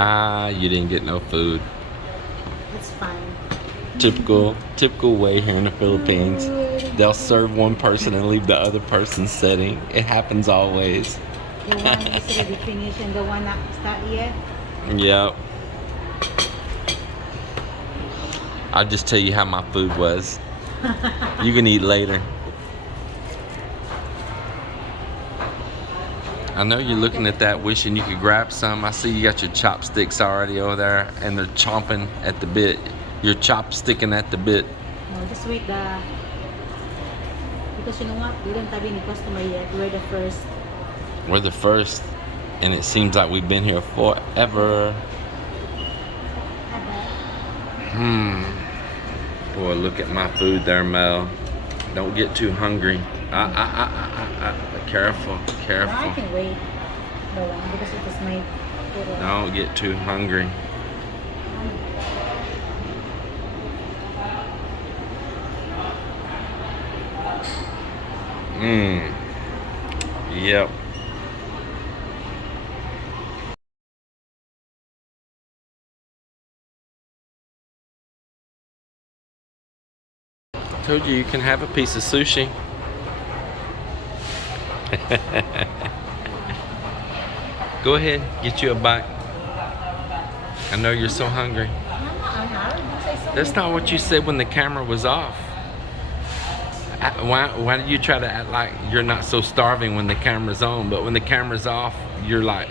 Ah, you didn't get no food. It's fine. Typical way here in the Philippines. They'll serve one person and leave the other person sitting. It happens always. The one is already finished and the one not start yet. Yep. I'll just tell you how my food was. You can eat later. I know you're looking at that wishing you could grab some. I see you got your chopsticks already over there and they're chomping at the bit. You're chopsticking at the bit. No, just wait because you know what? We don't have any customer yet. We're the first. We're the first, and it seems like we've been here forever. Boy, look at my food there, Mel. Don't get too hungry. Careful. I can wait. No, because it was my food. Don't get too hungry. Yep. I told you can have a piece of sushi. Go ahead, get you a bite. I know you're so hungry. That's not what you said when the camera was off. Why do you try to act like you're not so starving when the camera's on, but when the camera's off, you're like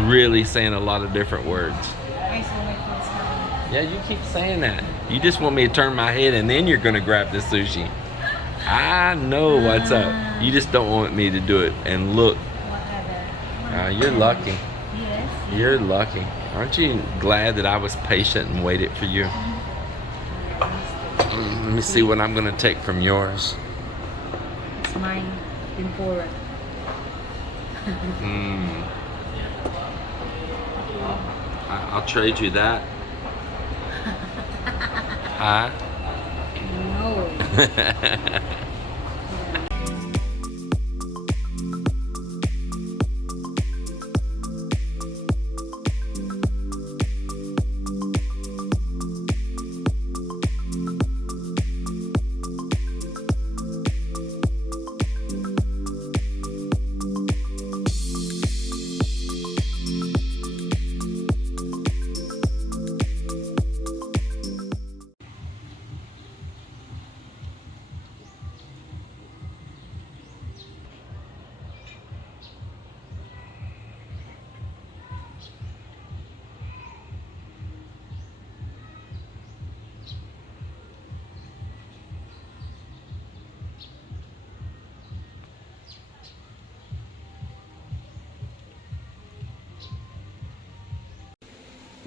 really saying a lot of different words. Yeah, you keep saying that. You just want me to turn my head and then you're gonna grab the sushi. I know what's up. You just don't want me to do it and look. You're lucky. Yes. You're lucky. Aren't you glad that I was patient and waited for you? Let me see what I'm gonna take from yours. It's mine. Tempura. I'll trade you that. Huh? No.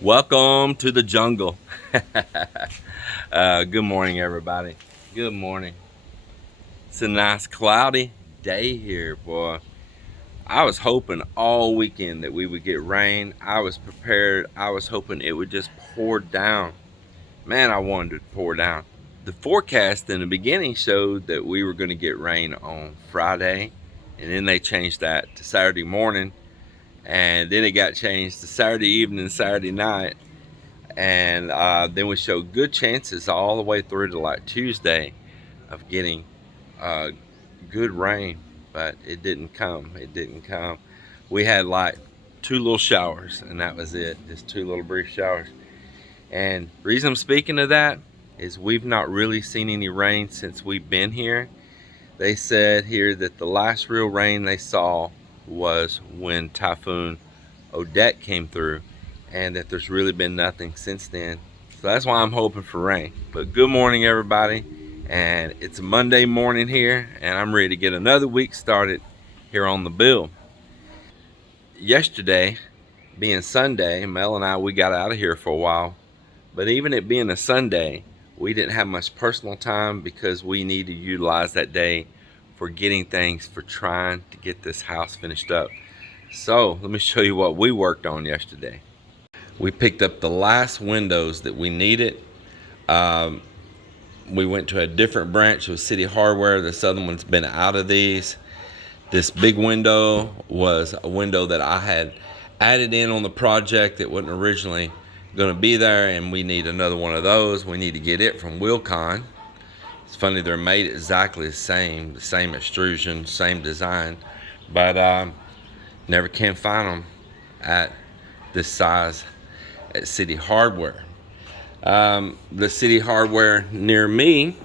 Welcome to the jungle. Good morning, everybody. Good morning. It's a nice cloudy day here, boy. I was hoping all weekend that we would get rain. I was prepared. I was hoping it would just pour down. Man, I wanted it to pour down. The forecast in the beginning showed that we were going to get rain on Friday, and then they changed that to Saturday morning, and then it got changed to Saturday evening, Saturday night, and then we showed good chances all the way through to like Tuesday of getting good rain, but it didn't come. We had like 2 little showers, and that was it. Just 2 little brief showers. And the reason I'm speaking of that is we've not really seen any rain since we've been here. They said here that the last real rain they saw was when Typhoon Odette came through, and that there's really been nothing since then. So that's why I'm hoping for rain. But good morning, everybody. And it's a Monday morning here, and I'm ready to get another week started here on the bill. Yesterday, being Sunday, Mel and I, we got out of here for a while. But even it being a Sunday, we didn't have much personal time because we need to utilize that day for getting things, for trying to get this house finished up. So let me show you what we worked on yesterday. We picked up the last windows that we needed. We went to a different branch with City Hardware. This other one's been out of these. This big window was a window that I had added in on the project that wasn't originally going to be there, and we need another one of those. We need to get it from Wilcon. It's funny, they're made exactly the same extrusion, same design, but never can find them at this size at City Hardware. The City Hardware near me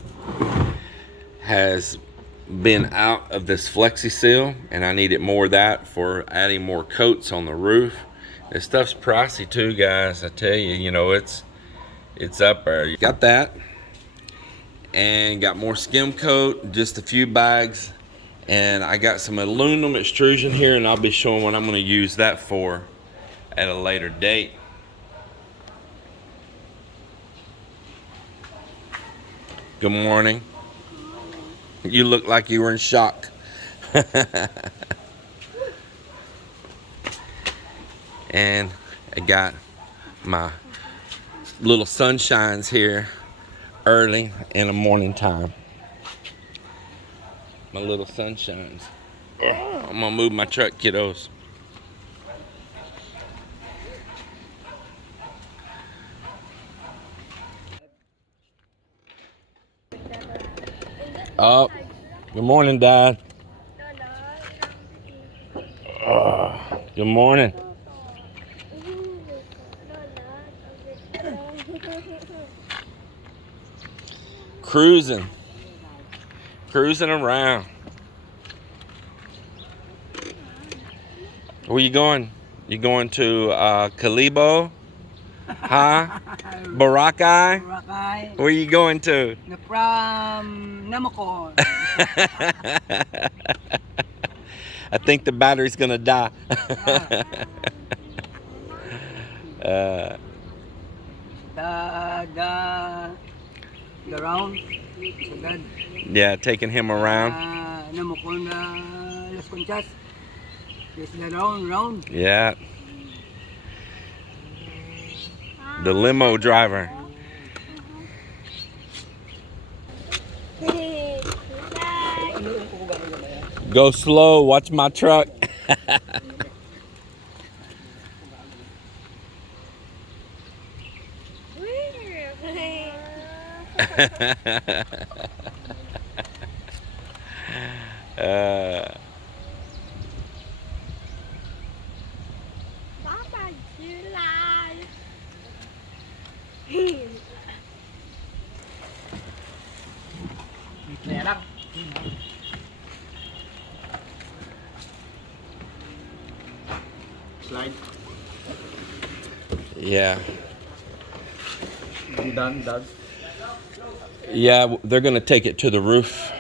has been out of this flexi seal, and I needed more of that for adding more coats on the roof. This stuff's pricey too, guys. I tell you, you know, it's up there. You got that, and got more skim coat, just a few bags, and I got some aluminum extrusion here, and I'll be showing what I'm going to use that for at a later date. Good morning. You look like you were in shock. And I got my little sunshines here early in the morning time. My little sunshines. I'm gonna move my truck, kiddos. Oh, good morning, Dad. Good morning. Cruising around. Where you going? You going to Kalibo? Huh? Boracay? Boracay. Where you going to? From Namocon. I think the battery's gonna die. The round. Sagad. Yeah, taking him around. Namocon Las Conchas. Yes, the round. Yeah. The limo driver. Go slow, watch my truck. Lẹ lắm. Slide. Yeah. Done. Yeah, they're gonna take it to the roof.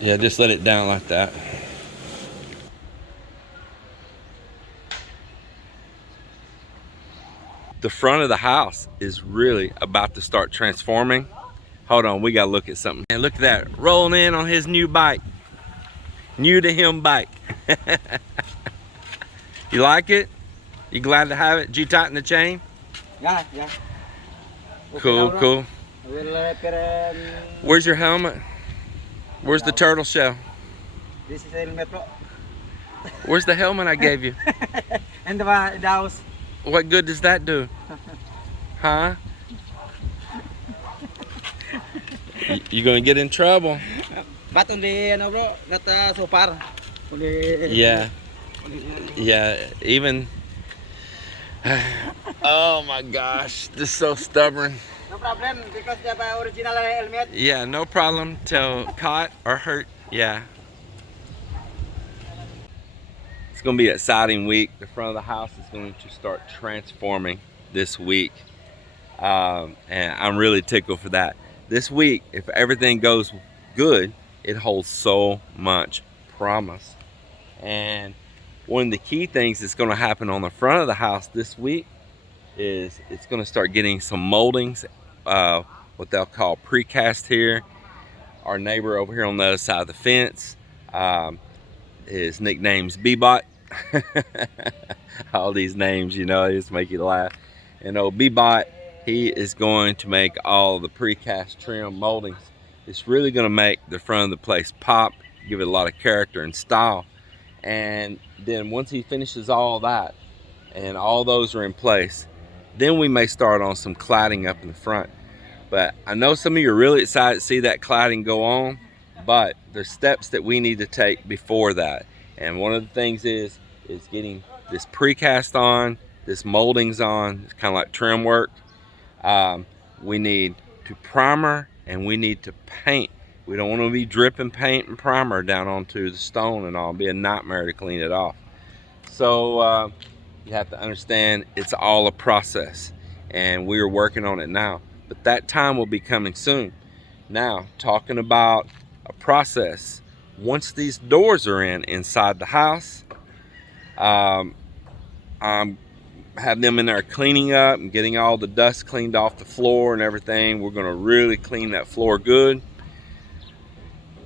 Yeah, just let it down like that. The front of the house is really about to start transforming. Hold on, we gotta look at something. And look at that, rolling in on his new bike. New to him bike. You like it? You glad to have it? Did you tighten the chain? Yeah. Cool. I will repair. Where's your helmet? Where's the turtle shell? This is helmet bro. Where's the helmet I gave you? And the house. What good does that do? Huh? You gonna get in trouble. But only bro, not so far. Only. Yeah. Yeah, even. Oh my gosh, this is so stubborn. No problem because they have original helmet. Yeah, no problem till caught or hurt. Yeah. It's gonna be an exciting week. The front of the house is going to start transforming this week. And I'm really tickled for that. This week, if everything goes good, it holds so much promise. And one of the key things that's gonna happen on the front of the house this week is it's gonna start getting some moldings, what they'll call precast here. Our neighbor over here on the other side of the fence, his nickname's Bebot. All these names, you know, just make you laugh. And old Bebot, he is going to make all the precast trim moldings. It's really gonna make the front of the place pop, give it a lot of character and style. And then once he finishes all that and all those are in place, then we may start on some cladding up in the front. But I know some of you are really excited to see that cladding go on, but there's steps that we need to take before that. And one of the things is getting this precast on, this moldings on. It's kind of like trim work. We need to primer and we need to paint. We don't want to be dripping paint and primer down onto the stone and all. It'd be a nightmare to clean it off. So you have to understand it's all a process, and we are working on it now. But that time will be coming soon. Now, talking about a process, once these doors are inside the house, I'm have them in there cleaning up and getting all the dust cleaned off the floor and everything. We're going to really clean that floor good.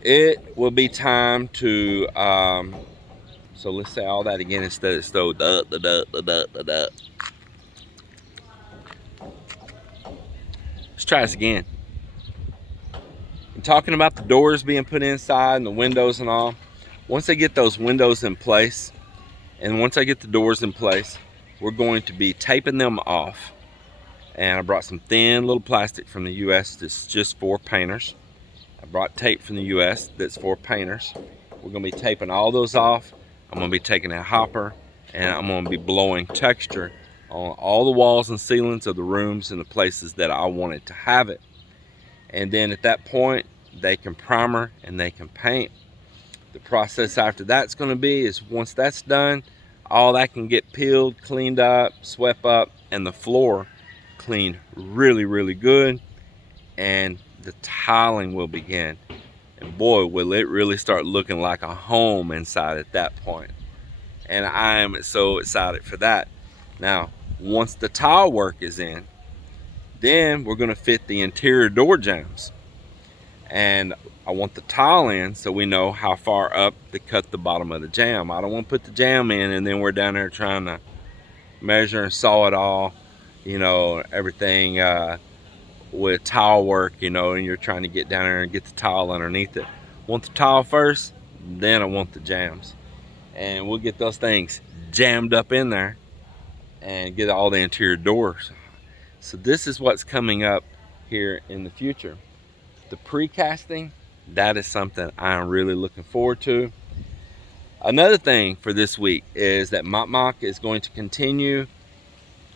It will be time to so let's say all that again instead of so let's try this again. I'm talking about the doors being put inside and the windows and all. Once I get those windows in place and once I get the doors in place, we're going to be taping them off. And I brought some thin little plastic from the US that's just for painters. I brought tape from the US that's for painters. We're going to be taping all those off. I'm going to be taking a hopper and I'm going to be blowing texture on all the walls and ceilings of the rooms and the places that I wanted to have it. And then at that point, they can primer and they can paint. The process after that's going to be is once that's done, all that can get peeled, cleaned up, swept up, and the floor cleaned really, really good. And the tiling will begin. And boy, will it really start looking like a home inside at that point. And I am so excited for that. Now, once the tile work is in, then we're going to fit the interior door jambs. And I want the tile in so we know how far up to cut the bottom of the jamb. I don't want to put the jamb in and then we're down there trying to measure and saw it all, you know, everything with tile work, you know, and you're trying to get down there and get the tile underneath it. I want the tile first, then I want the jambs. And we'll get those things jammed up in there and get all the interior doors. So this is what's coming up here in the future. The precasting, that is something I'm really looking forward to. Another thing for this week is that Mok is going to continue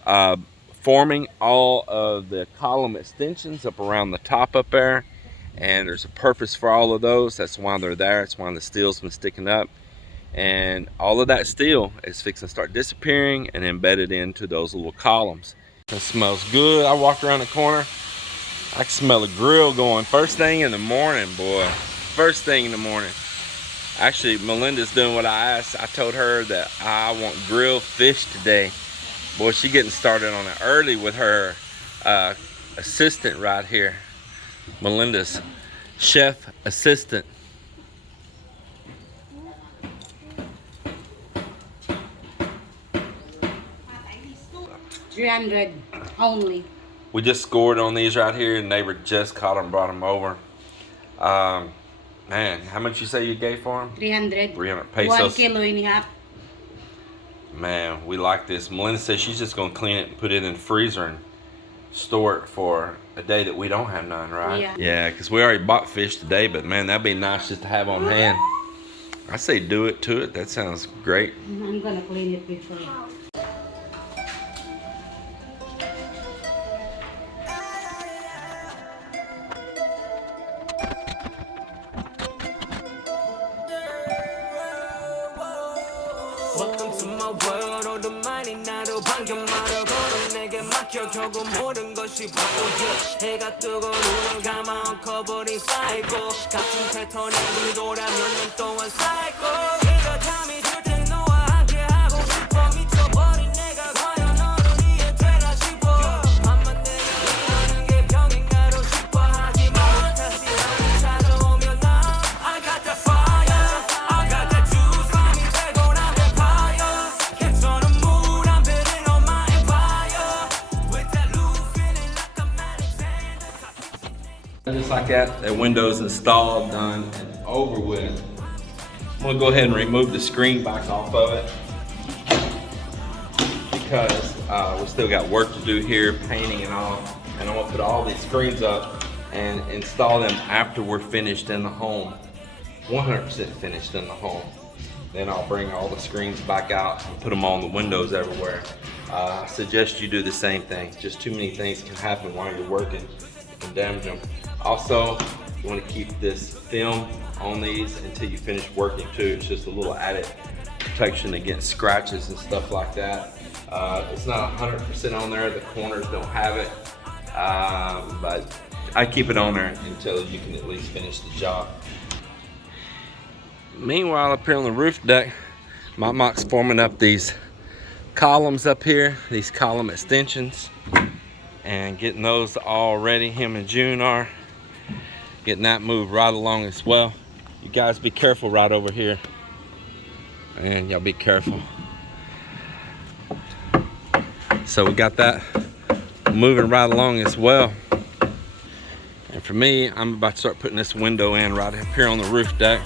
forming all of the column extensions up around the top up there. And there's a purpose for all of those. That's why they're there. That's why the steel's been sticking up. And all of that steel is fixing to start disappearing and embedded into those little columns. It smells good. I walked around the corner. I can smell a grill going first thing in the morning, boy. First thing in the morning. Actually, Melinda's doing what I asked. I told her that I want grilled fish today. Boy, she's getting started on it early with her assistant right here. Melinda's chef assistant. $300 only. We just scored on these right here. The neighbor just caught them, brought them over. Man, how much you say you gave for them? 300. 300 pesos. 1 kilo and a half. Man, we like this. Melinda says she's just gonna clean it and put it in the freezer and store it for a day that we don't have none, right? Yeah. Yeah, because we already bought fish today, but man, that'd be nice just to have on hand. I say do it to it. That sounds great. I'm gonna clean it before. Welcome to my world. 오랜만이 나로 반겨말아 걸어 내게 맡겨 결국 모든 것이 바뀌어 해가 뜨고 눈을 감아 엉켜버린 사이코 같은 패턴에 눈이 돌아 몇 년 동안 쌓이고 네가 잠이 들 땐 너와 함께하고 싶어 미쳐버린 내가 과연 너를 이해되나 싶어 맘만 내가 일하는 게 병인가로 싶어 하지만 다시 한번 찾아오면 나 I got that fire I got that juice 밤이 되고 난 vampire 괜찮은 물 한 배를 on my empire with that loose feeling like I'm Alexander Just like that, that window's installed, done, and over with. I'm gonna go ahead and remove the screen back off of it because we still got work to do here, painting and all. And I'm gonna put all these screens up and install them after we're finished in the home, 100% finished in the home. Then I'll bring all the screens back out and put them on the windows everywhere. I suggest you do the same thing. Just too many things can happen while you're working and damage them. Also, you want to keep this film on these until you finish working too. It's just a little added protection against scratches and stuff like that. It's not 100% on there. The corners don't have it, but I keep it on there until you can at least finish the job. Meanwhile, up here on the roof deck, Mock's forming up these columns up here, these column extensions, and getting those all ready. Him and June are getting that moved right along as well. You guys be careful right over here, and y'all be careful. So we got that moving right along as well. And for me, I'm about to start putting this window in right up here on the roof deck.